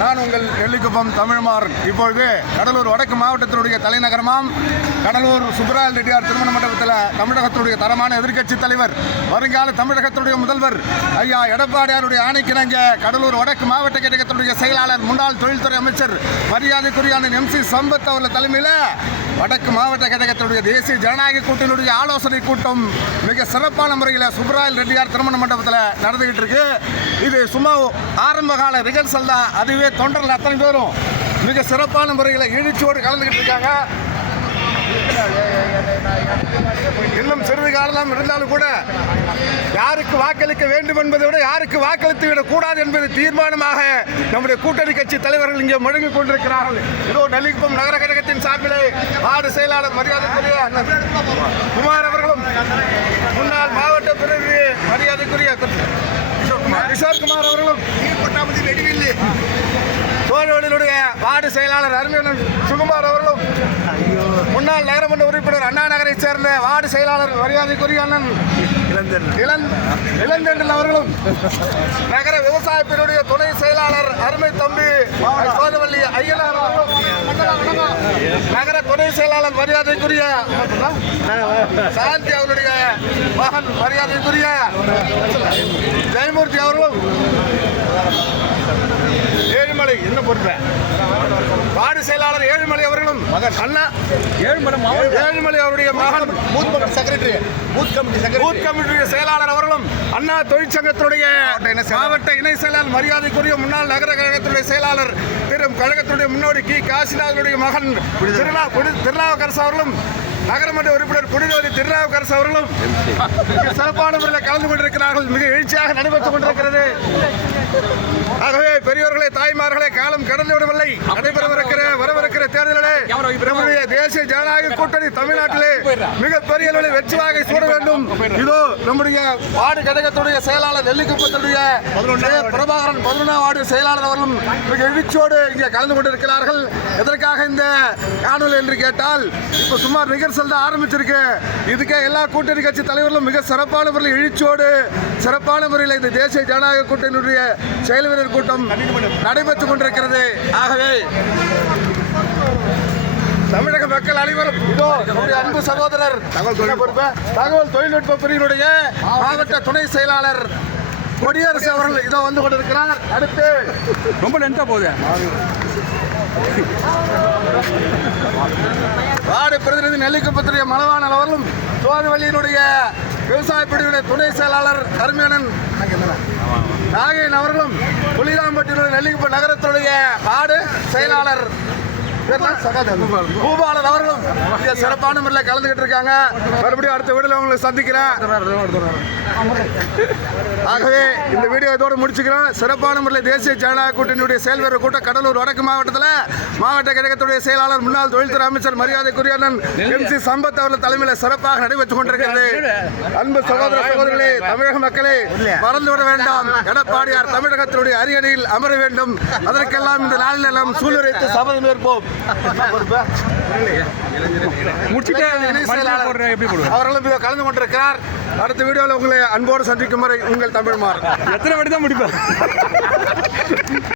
நான் உங்கள் நெல்லிக்குப்பம் தமிழ்மாறன். இப்பொழுது கடலூர் வடக்கு மாவட்டத்தினுடைய தலைநகரமாம் கடலூர் சுப்பராயல் ரெட்டியார் திருமண மண்டபத்தில் தமிழகத்தினுடைய தரமான எதிர்க்கட்சி தலைவர், வருங்கால தமிழகத்தினுடைய முதல்வர் ஐயா எடப்பாடியாருடைய ஆணைக்கிணங்க கடலூர் வடக்கு மாவட்ட கழகத்தினுடைய செயலாளர், முன்னாள் தொழில்துறை அமைச்சர் மரியாதைக்குரிய MC சம்பத் அவர்கள் தலைமையில் வடக்கு மாவட்ட கழகத்தினுடைய தேசிய ஜனநாயக கூட்டணியுடைய ஆலோசனை கூட்டம் மிக சிறப்பான முறையில் சுப்பராயல் ரெட்டியார் திருமண மண்டபத்தில் நடந்துகிட்டு இருக்கு. இது சும்மா ஆரம்ப கால ரிகர்சல் தான். அதுவே தொண்டர்கள் அத்தனை பேரும் மிக சிறப்பான முறையில் எழுச்சியோடு கலந்துகிட்டு இருக்காங்க. இன்னும் சிறிது காலம் இருந்தாலும் கூட யாருக்கு வாக்களிக்க வேண்டும் என்பதை விட யாருக்கு வாக்களித்து விடக் கூடாது என்பது தீர்மானமாக நம்முடைய கூட்டணி கட்சி தலைவர்கள் இங்கே முழங்கிக் கொண்டிருக்கிறார்கள். இதோ நெல்லிக்குப்பம் நகர கழகத்தின் சார்பிலே வார்டு செயலாளர் மரியாதைக்குரிய குமார் அவர்களும், முன்னாள் மாவட்ட பிரதிநிதி மரியாதைக்குரிய கிஷோர்குமார் அவர்களும், சோழவழியினுடைய வார்டு செயலாளர் அருமையண்ணன் சுகுமார் அவர்களும், முன்னாள் நகரமன்ற உறுப்பினர் அண்ணா நகரை சேர்ந்த வார்டு செயலாளர் மரியாதைக்குரிய அண்ணன் இளந்தண்டல் அவர்களும், நகர விவசாய பிரிவுடைய துணை செயலாளர் அருமை தம்பி சோழவள்ளி ஐயனார் அவர்களும், நகர துணை செயலாளர் மரியாதைக்குரிய சாந்தி அவருடைய மகன் மரியாதைக்குரிய ஜெயமூர்த்தி அவர்களும், ஏழுமலை என்ன பொறுப்ப வார்டு செயலாளர் ஏழுமலை அவர்களும், அண்ணா ஏழுமலை அவருடைய மகன் பூத் கமிட்டி செயலாளர் அவர்களும், அண்ணா தொழிற்சங்கத்துடைய மாவட்ட இணை செயலாளர் மரியாதைக்குரிய முன்னாள் நகர கழகத்துடைய செயலாளர் கழகத்துடைய முன்னோடி காசிநாதனுடைய மகன் திருநாவுக்கரசு அவர்களும், நகரமன்ற உறுப்பினர் புனிதவதி திருநாவுக்கரசு அவர்களும் சிறப்பான முறையில் கலந்து கொண்டிருக்கிறார்கள். மிக எழுச்சியாக நடைபெற்றுக் கொண்டிருக்கிறது. ஆகவே பெரியோர்களே, தாய்மார்களே, காலம் கடந்து விடவில்லை. நடைபெறவிருக்கிற வரவிருக்கிற தேர்தலிலே நம்முடைய தேசிய ஜனநாயக கூட்டணி தமிழ்நாட்டிலே மிகப்பெரிய அளவில் வெற்றி வாகை சூட வேண்டும். இதோ நம்முடைய வார்டு கழகத்துடைய செயலாளர் நெல்லிக்குப்பத்துடைய பிரபாகரன் 11ஆம் வார்டு செயலாளர் அவர்களும் மிக எழுச்சியோடு இங்கே கலந்து கொண்டிருக்கிறார்கள். எதற்காக இந்த காணொலி என்று கேட்டால், இப்போ சுமார் ரிகர்சல் தான் ஆரம்பிச்சிருக்கு. இதுக்கே எல்லா கூட்டணி கட்சி தலைவர்களும் மிக சிறப்பான முறையில் எழுச்சியோடு சிறப்பான முறையில் இந்த தேசிய ஜனநாயக கூட்டணியுடைய செயல் வீரர் கூட்டம் நடைபெற்றுக் கொண்டிருக்கிறது. ஆகவே தமிழக மக்கள் அனைவரும் இதோ நம்முடைய அன்பு சகோதரர் தகவல் தொழில்நுட்ப பிரிவினுடைய மாவட்ட துணை செயலாளர் கொடியரசு அவர்கள் இதோ வந்து கொண்டிருக்கிறார். அடுத்து ரொம்ப லென்த்தா போகுது. வார்டு பிரதிநிதி நெல்லிக்குப்பத்துடைய மலவாணன் அவர்களும், சோழவழியினுடைய விவசாய பிரிவுடைய துணை செயலாளர் அருமையண்ணன் நாகையன் அவர்களும், புலிராம்பட்டியினுடைய நெல்லிக்குப்பம் நகரத்துடைய வார்டு செயலாளர் பூபாலன் அவர்களும் சிறப்பான முறையில் கலந்துகிட்டு இருக்காங்க. மறுபடியும் அடுத்த வீடியோல உங்களை சந்திக்கிறேன். ஆகவே இந்த வீடியோ இதோடு முடிச்சுக்கிறோம். சிறப்பான முறையில் தேசிய ஜனநாயக கூட்டணியுடைய செயல் வீரர் கூட்டம் கடலூர் வடக்கு மாவட்டத்தில் மாவட்ட கழகத்துடைய செயலாளர் முன்னாள் தொழில்துறை அமைச்சர் மரியாதைக்குரிய MC சம்பத் அவர்கள் தலைமையில் சிறப்பாக நடைபெற்றுக் கொண்டிருக்கிறது. அன்பு சகோதர சகோதரிகளே, தமிழக மக்களே, மறந்துவிட வேண்டாம். எடப்பாடியார் தமிழகத்தினுடைய அரியணையில் அமர வேண்டும். அதற்கெல்லாம் இந்த நாளில் நாம் சூழ்நிலைத்து சபதம் ஏற்போம். அவர்களும் கலந்து கொண்டிருக்கிறார். அடுத்த வீடியோவில் உங்களை அன்போடு சந்திக்கும் வரை உங்கள் தமிழ்மாறன். எத்தனை வாட்டி தான் முடிப்பேன்.